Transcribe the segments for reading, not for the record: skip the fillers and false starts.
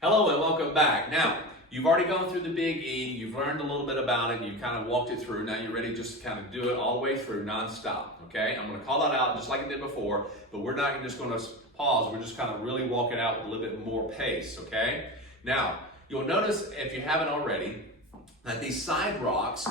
Hello and welcome back. Now, you've already gone through the big E, you've learned a little bit about it, you've kind of walked it through. Now you're ready just to kind of do it all the way through non-stop, okay? I'm going to call that out just like I did before, but we're not just going to pause, we're just kind of really walk it out with a little bit more pace, okay? Now, you'll notice, if you haven't already, that these side rocks,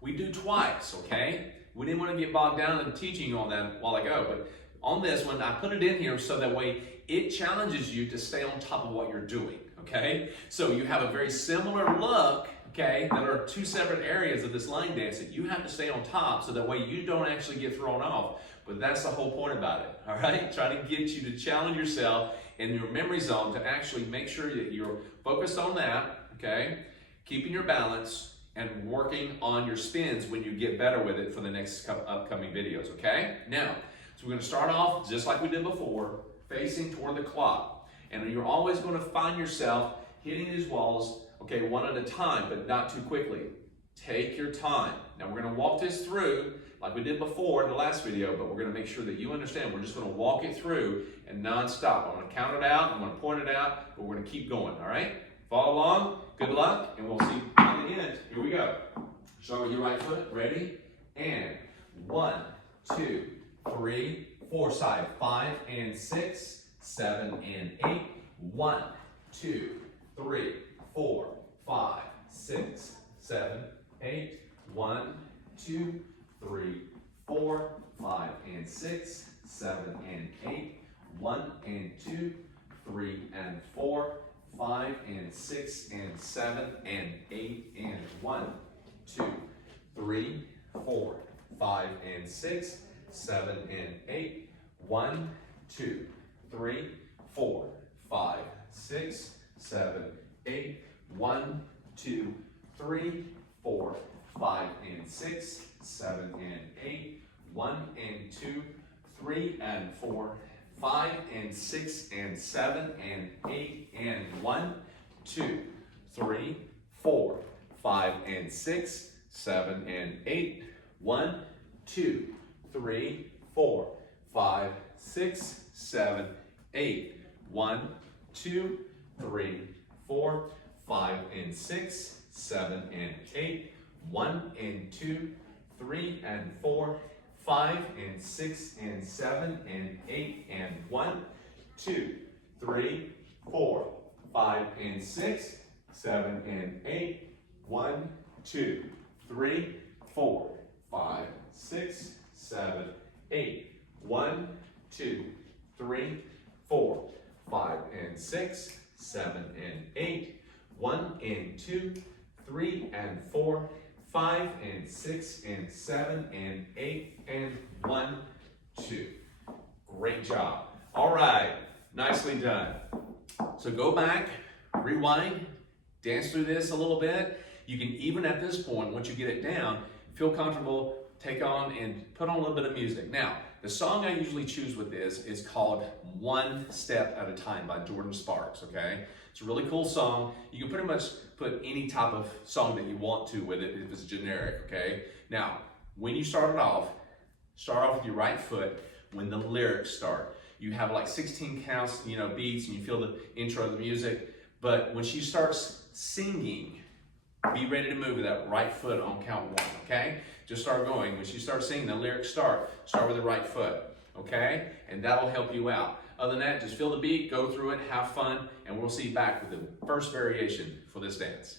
we do twice, okay? We didn't want to get bogged down in teaching you on that a while ago, but on this one, I put it in here so that way it challenges you to stay on top of what you're doing, okay? So you have a very similar look, okay, that are two separate areas of this line dance that you have to stay on top so that way you don't actually get thrown off. But that's the whole point about it, all right? Try to get you to challenge yourself in your memory zone to actually make sure that you're focused on that, okay? Keeping your balance and working on your spins when you get better with it for the next upcoming videos, okay? Now, so we're gonna start off just like we did before, facing toward the clock. And you're always going to find yourself hitting these walls, okay, one at a time, but not too quickly. Take your time. Now we're going to walk this through like we did before in the last video, but we're going to make sure that you understand we're just going to walk it through and non-stop. I'm going to count it out, I'm going to point it out, but we're going to keep going, all right? Follow along, good luck, and we'll see at the end. Here we go. Start with your right foot, ready? And 1, 2, 3, 4, side, 5 and 6, 7 and 8, 1, 2, 3, 4, 5, 6, 7, 8, 1, 2, 3, 4, 5 and 6, 7 and 8, 1 and 2, 3 and 4, 5 and 6 and 7 and 8 and 1, 2, 3, 4, 5 and 6, 7 and 8, 1, 2, 3, 4, 5, 6, 7, 8, 1, 2, 3, 4, 5 and 6, 7 and 8, 1 and 2, 3 and 4, 5 and 6 and 7 and 8 and 1, 2, 3, 4, 5 and 6, 7 and 8, 1, 2, 3, 4, 5, 6, 7, 8, 1, 2, 3, 4, 5 and 6, 7 and 8, 1 and 2, 3 and 4, 5 and 6 and 7 and 8 and 1, 2, 3, 4, 5 and 6, 7 and 8, 1, 2, 3, 4, 5, 6, 7, 8, 1, 2, 3, 4, 5 and 6, 7 and 8, 1 and 2, 3 and 4, 5 and 6 and 7 and 8 and 1, 2. Great job. All right, nicely done. So go back, rewind, dance through this a little bit. You can even at this point, once you get it down, feel comfortable, take on and put on a little bit of music. Now, the song I usually choose with this is called One Step at a Time by Jordan Sparks, okay? It's a really cool song. You can pretty much put any type of song that you want to with it if it's generic, okay? Now, when you start off with your right foot when the lyrics start. You have like 16 counts, beats, and you feel the intro of the music, but when she starts singing, be ready to move with that right foot on count 1, okay? Just start going. When she starts singing, the lyrics start with the right foot, okay? And that'll help you out. Other than that, just feel the beat, go through it, have fun, and we'll see you back with the first variation for this dance.